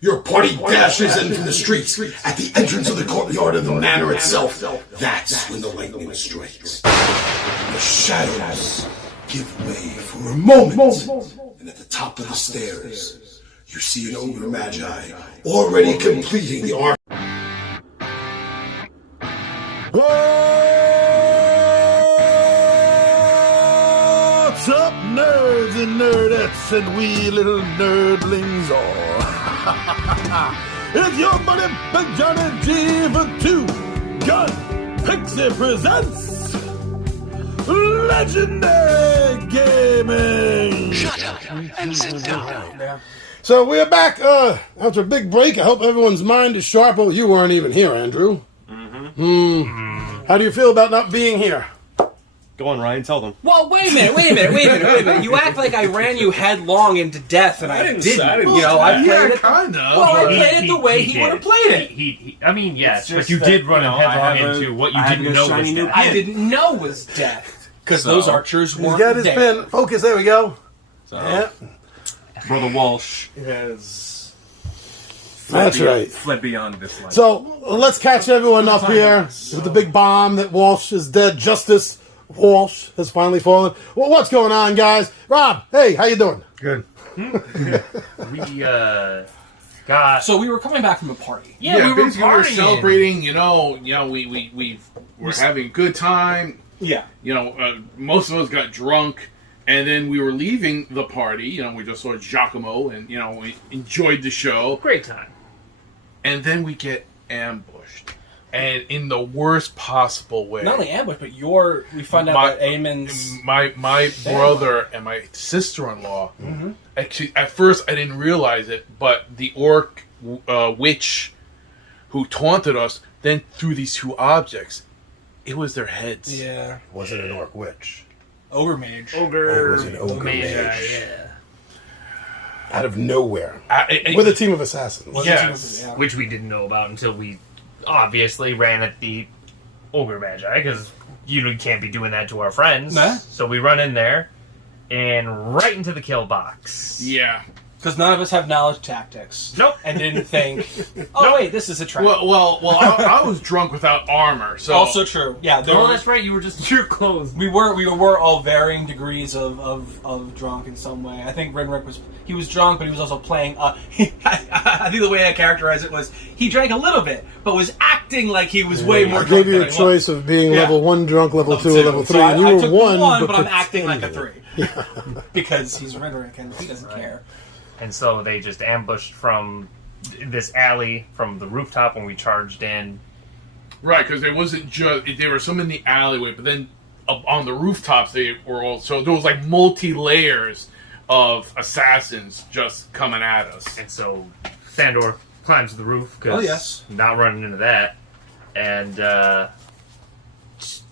Your party dashes in from the streets at the entrance of the courtyard of the manor itself. That's when the lightning strikes. The shadows give way for a moment. And at the top of the stairs, you see an ogre magi already completing the art. What's up, nerds and nerdettes and wee little nerdlings all? It's your buddy Big Johnny G for 2 Gun Pixie presents Legendary Gaming. Shut up and sit down. So we're back after a big break. I hope everyone's mind is sharp. Oh, you weren't even here, Andrew. How do you feel about not being here? Go on, Ryan, tell them. Well, wait a minute. You act like I ran you headlong into death, and I didn't. You know, I played it. Kind of. Well, I played it the way he would have played it. He I mean, yes, but you did run headlong into what you didn't know was death. I didn't know was death because those archers weren't He's got his dead. pen. Focus. There we go. So, Yeah. Brother Walsh has That's right. fled beyond this life. So let's catch everyone up here with the big bomb that Walsh is dead. Justice Walsh has finally fallen. Well, what's going on, guys? Rob, hey, how you doing? Good. We got So we were coming back from a party. we were basically we were partying. celebrating. We're having a good time. Yeah. Most of us got drunk, and then we were leaving the party. We just saw Giacomo, and we enjoyed the show. Great time. And then we get ambushed, and in the worst possible way. Not only ambush, but we find out that Eamon's... my brother and my sister-in-law. Actually, at first I didn't realize it, but the orc witch who taunted us then threw these 2 objects. It was their heads. Yeah. Was it an orc witch? Ogre mage. Ogre. was an ogre mage. Yeah. Out of nowhere. I- With a team of assassins. Yes. Yeah. Which we didn't know about until we obviously ran at the ogre magi, because you can't be doing that to our friends. Nah. So we run in there and right into the kill box. Yeah. Because none of us have knowledge tactics. Nope. And didn't think, wait, this is a trap. Well, I was drunk without armor, so Also true. Yeah, No, that's right. You were just your clothes. we were all varying degrees of drunk in some way. I think Renrick was drunk, but he was also playing. I think the way I characterized it was he drank a little bit, but was acting like he was way more I drunk gave you than a he choice of being level 1 drunk, level 2, or level 3, So and you I were took 1, but I'm acting like a pretending. 3 because he's Renrick and he doesn't care. And so they just ambushed from this alley from the rooftop when we charged in. right, because there wasn't just there were some in the alleyway, but then up on the rooftops they were also there was like multi layers of assassins just coming at us. And so Thandor climbs the roof because Oh, yes. not running into that. And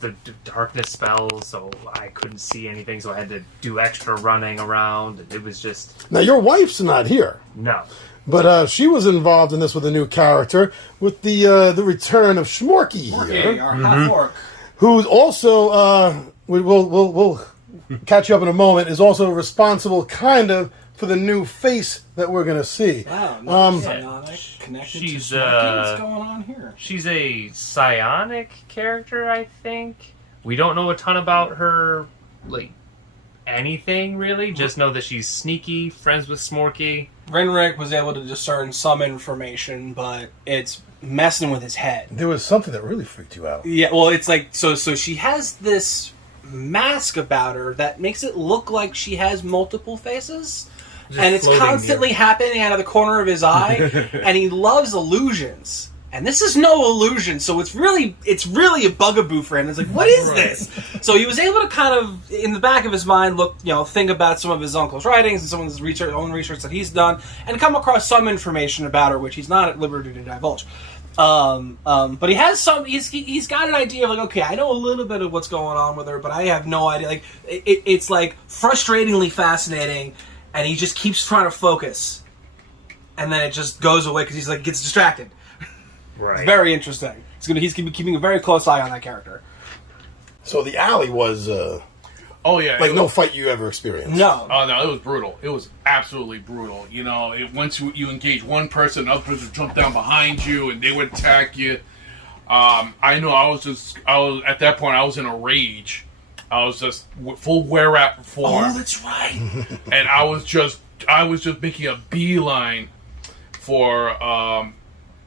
the darkness spell, so I couldn't see anything, so I had to do extra running around. It was just... Now, your wife's not here. No. But she was involved in this with a new character, with the return of Schmorky here, Hey, our half orc. who's also, we'll catch you up in a moment, is also responsible, kind of, for the new face that we're going to see. Wow, psionic connected she's, to Smoky. What's going on here? She's a psionic character, I think. We don't know a ton about her, like, anything, really. Just know that she's sneaky, friends with Smorky. Renrick was able to discern some information, but it's messing with his head. There was something that really freaked you out. Yeah, well, it's like so she has this mask about her that makes it look like she has multiple faces, and it's constantly happening out of the corner of his eye, and he loves illusions. And this is no illusion, so it's really a bugaboo for him. It's like, what is this? So he was able to kind of, in the back of his mind, think about some of his uncle's writings and some of his own research that he's done, and come across some information about her, which he's not at liberty to divulge. But he has some. He's got an idea of like, okay, I know a little bit of what's going on with her, but I have no idea. Like, it's like frustratingly fascinating, and he just keeps trying to focus, and then it just goes away because he's like gets distracted. Right. It's very interesting. He's keeping a very close eye on that character. So the alley was Oh yeah, Like no fight you ever experienced. No. Oh no, it was brutal. It was absolutely brutal. You know, once you engage one person, another person would jump down behind you and they would attack you. I know. I was at that point. I was in a rage. I was just full were-at form. Oh, that's right. And I was just making a beeline for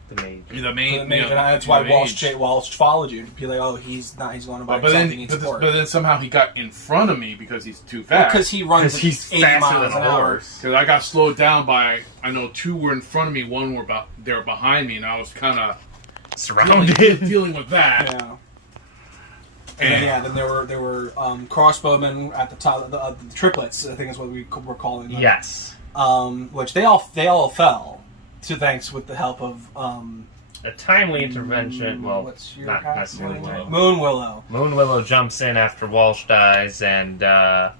The mage. the main. And that's why Walsh followed you to be like, oh, he's going about But something. then somehow he got in front of me because he's too fast. Because he runs he's 80 faster miles than an a hour. horse. Because I got slowed down by, I know 2 were in front of me, 1 were they were behind me, and I was kind of Surrounded. dealing with that. Yeah. And then there were crossbowmen at the top, the triplets, I think is what we're calling them. Yes. Which they all fell, thanks with the help of A timely intervention. Well, what's your not necessarily name? Willow. Moon Willow. Moonwillow jumps in after Walsh dies, and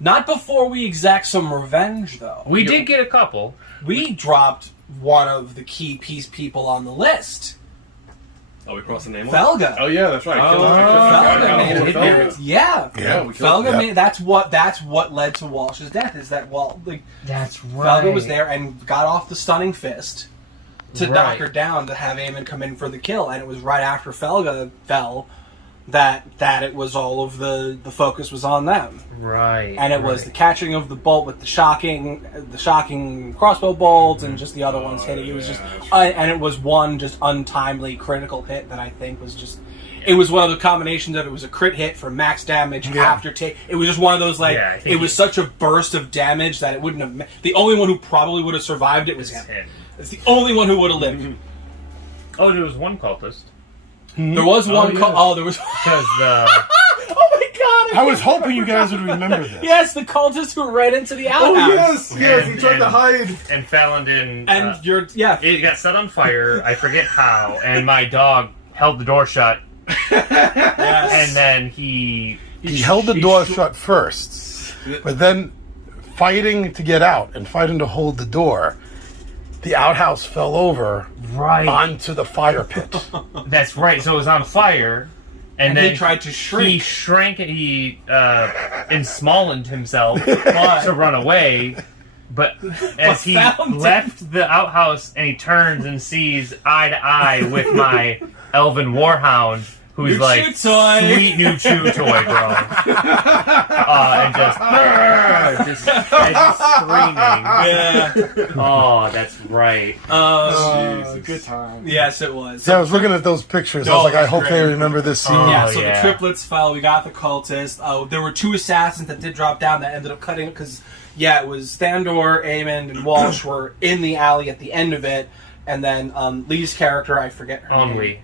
Not before we exact some revenge, though. we did get a couple. We dropped one of the key people on the list. Oh, we crossed the name. Felga. Oh yeah, that's right. Felga made an appearance. Yeah. Yeah, we killed Felga him. made that's what led to Walsh's death. Is that That's right. Felga was there and got off the stunning fist to Right. knock her down to have Aemon come in for the kill, and it was right after Felga fell that it was all of the focus was on them, Right. and it was the catching of the bolt with the shocking crossbow bolt, and just the other ones hitting. It was just and it was one just untimely critical hit that I think was just. It was one of the combinations of it was a crit hit for max damage after take. It was just one of those Yeah, I think it was such a burst of damage that it wouldn't have. The only one who probably would have survived it was him. It's the only one who would have lived. Oh, there was one cultist. There was one. There was. Because Oh my god! I was hoping you guys would remember this. Yes, the cultist who ran into the outhouse. He tried to hide. and Fallon didn't. And it got set on fire. I forget how, and my dog held the door shut, yes. and then he held the door shut first, but then fighting to get out and fighting to hold the door, the outhouse fell over onto the fire pit. That's right. So it was on fire, and then he tried to shrink. He shrank. He ensmallened himself to run away. But as he left the outhouse and he turns and sees eye to eye with my elven warhound, who's New like, chew toy. sweet new chew toy, bro. And just screaming. Yeah. Oh, that's right. Jeez, good time. Yes, it was. Yeah, I was looking at those pictures. I was like, I hope they remember this scene. So the triplets fell. We got the cultist. There were 2 assassins that did drop down that ended up cutting it because, it was Thandor, Aemond, and Walsh were in the alley at the end of it, and then Lee's character, I forget her name.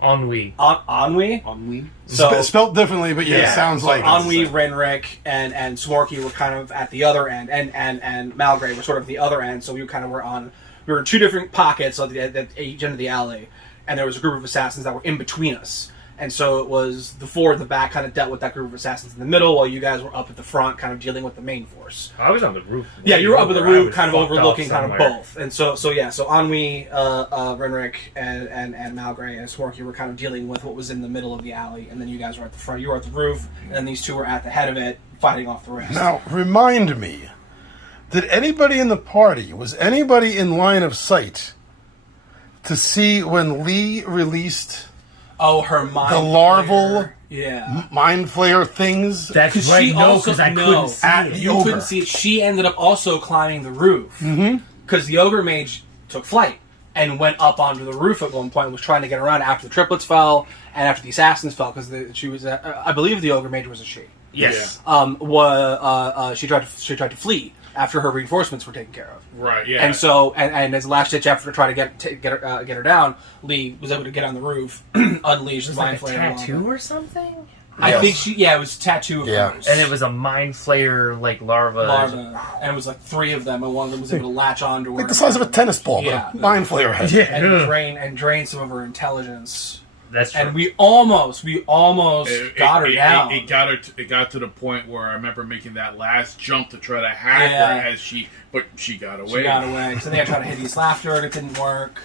Ennui. Ennui. So Spelt differently, but it sounds like Ennui, Renric, and Swarky were kind of at the other end, and Malgrave were sort of the other end. So we were in 2 different pockets at each end of the alley, and there was a group of assassins that were in between us. And so it was the 4 in the back kind of dealt with that group of assassins in the middle, while you guys were up at the front, kind of dealing with the main force. I was on the roof. Yeah, you were up at the I roof, was kind of fucked overlooking up kind of somewhere. both. And so Ennui, Renric, and Malgrave and Swarky were kind of dealing with what was in the middle of the alley, and then you guys were at the front. You were at the roof, and these 2 were at the head of it, fighting off the rest. Now, remind me, was anybody in line of sight to see when Lee released her mind. the larval mind flayer things? That's right. Because I couldn't see it. You couldn't see it. She ended up also climbing the roof because the ogre mage took flight and went up onto the roof at one point and was trying to get around after the triplets fell and after the assassins fell because she was. I believe the ogre mage was a she. Yes. She tried to flee after her reinforcements were taken care of. Right. Yeah. And so, and as a last ditch effort to try to get her down, Lee was able to get on the roof, unleash the mind like a flayer. tattoo or something? I think it was a tattoo of hers. And it was a mind flayer like larva. And it was like 3 of them, and one of them was able to latch onto her. Like the size of a tennis ball, but a mind flayer head. And drain some of her intelligence. That's true. And we almost got her down. It got to the point where I remember making that last jump to try to hack her but she got away. So they tried to hit his laughter, and it didn't work.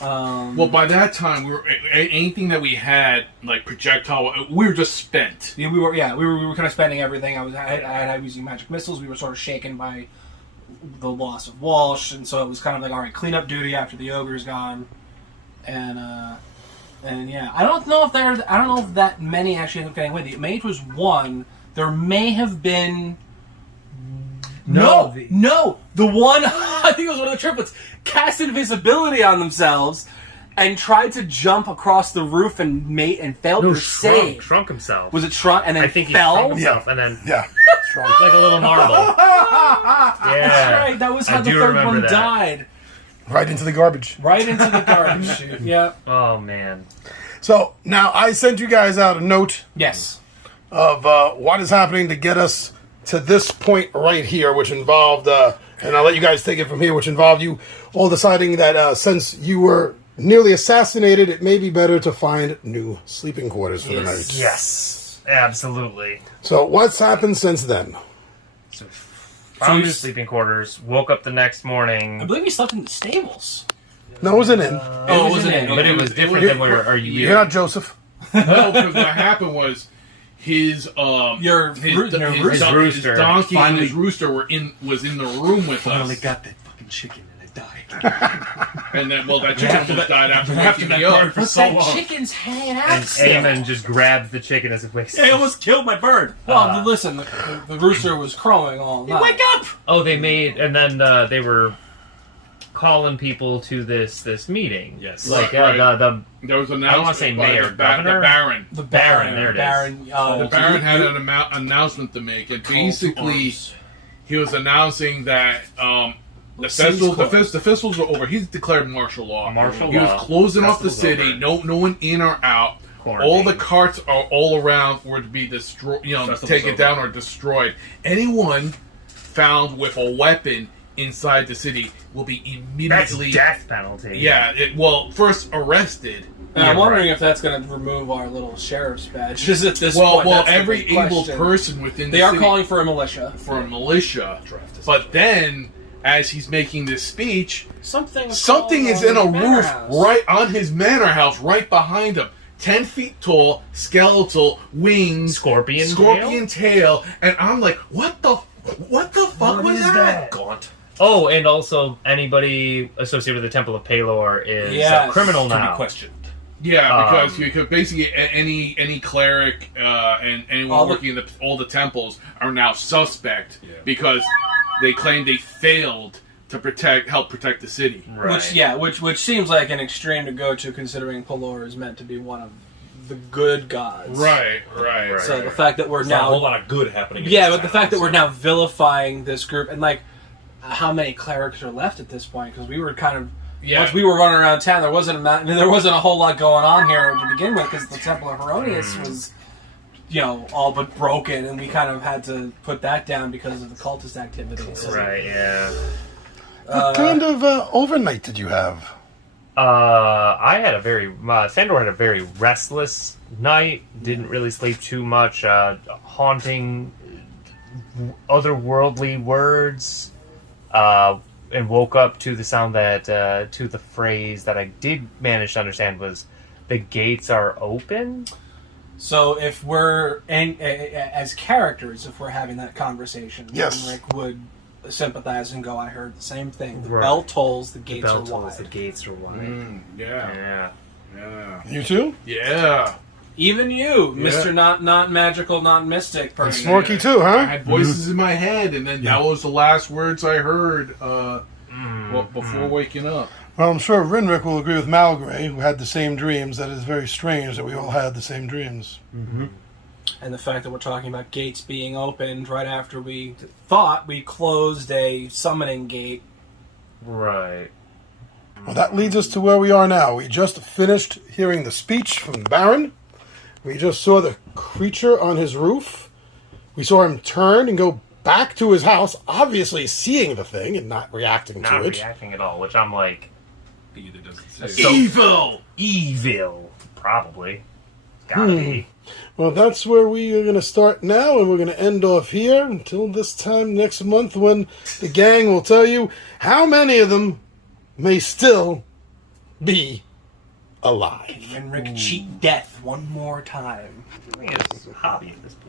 Well, by that time, we were anything that we had, like projectile, we were just spent. Yeah, we were kind of spending everything. I had using magic missiles. We were sort of shaken by the loss of Walsh, and so it was kind of like, all right, cleanup duty after the ogre's gone, and yeah, I don't know if that many actually ended up getting away. The mage was one. There may have been. No, the one, I think it was one of the triplets, cast invisibility on themselves and tried to jump across the roof and failed to save. Shrunk himself. Was it shrunk and then I think he fell? shrunk himself and then Shrunk. like a little marble. That's right, that was how the third one died. Right into the garbage. Right into the garbage chute, yeah. Oh, man. So, now I sent you guys out a note Yes. of what is happening to get us to this point right here, which involved, and I'll let you guys take it from here, which involved you all deciding that since you were nearly assassinated, it may be better to find new sleeping quarters for the night. Yes, absolutely. So what's happened since then? Found new sleeping quarters, woke up the next morning. I believe we slept in the stables. No, it was an inn. It was an inn. But it was different than where are you? You're not Joseph. No, because what happened was his rooster. donkey and his rooster was in the room with us. got that fucking chicken and it died. And then, that chicken almost died after waking me up. But that chicken's hanging out And still. Eamon just grabs the chicken as it wakes I up. almost killed my bird. Well, listen, the rooster was crowing all night. Wake up! Oh, they made, and then they were calling people to this meeting. Yes. Like Right. There was an announcement. I don't want to say by mayor, the governor? Baron. The Baron, there it is. Baron, The Baron had an announcement to make, and basically he was announcing that the festivals are over. He's declared martial law. He was closing off the city. No one in or out. All the carts are all around were to be destroyed. Taken down or destroyed. Anyone found with a weapon inside the city will be immediately That's death penalty. Yeah. First arrested. And I'm wondering if that's going to remove our little sheriff's badges at this point. Well, That's the every big able question. person within the They are city calling for a militia. But then, as he's making this speech, Something is in a roof right on his manor house, right behind him. 10 feet tall, skeletal, wings, scorpion tail, and I'm like, what the fuck was that? Gaunt. Oh, and also anybody associated with the Temple of Palor is a criminal To now. be questioned. Yeah, because you could basically any cleric and anyone working in all the temples are now suspect because they claim they failed to help protect the city. Right. Which seems like an extreme to go to, considering Pelor is meant to be one of the good gods. Right. So the fact that we're There's not a now whole lot of good happening. In yeah, this but the town, fact that we're now vilifying this group and like how many clerics are left at this point? Because we were kind of once we were running around town, there wasn't a whole lot going on here to begin with because the Temple of Heronius was all but broken, and we kind of had to put that down because of the cultist activities. Right, yeah. What kind of overnight did you have? I had Sandor had a very restless night. Didn't really sleep too much. Haunting, otherworldly words, and woke up to the sound to the phrase that I did manage to understand was, "The gates are open." So if we're as characters, if we're having that conversation, yes, Rick would sympathize and go, "I heard the same thing. The Right. bell tolls, the gates are wide." The gates are wide. Yeah. You too? Yeah. Even you, Mr. Not magical, not mystic person. Snorky too, huh? I had voices in my head, and then that was the last words I heard before waking up. Well, I'm sure Rinrick will agree with Malgray, who had the same dreams, that it's very strange that we all had the same dreams. Mm-hmm. And the fact that we're talking about gates being opened right after we thought we closed a summoning gate. Right. Well, that leads us to where we are now. We just finished hearing the speech from the Baron. We just saw the creature on his roof. We saw him turn and go back to his house, obviously seeing the thing and not reacting to it. Not reacting at all, which I'm like... Either doesn't say. Evil! Evil! Probably. Gotta be. Well, that's where we are going to start now, and we're going to end off here until this time next month when the gang will tell you how many of them may still be alive. And Rick cheat death one more time. I think it's a hobby at this point.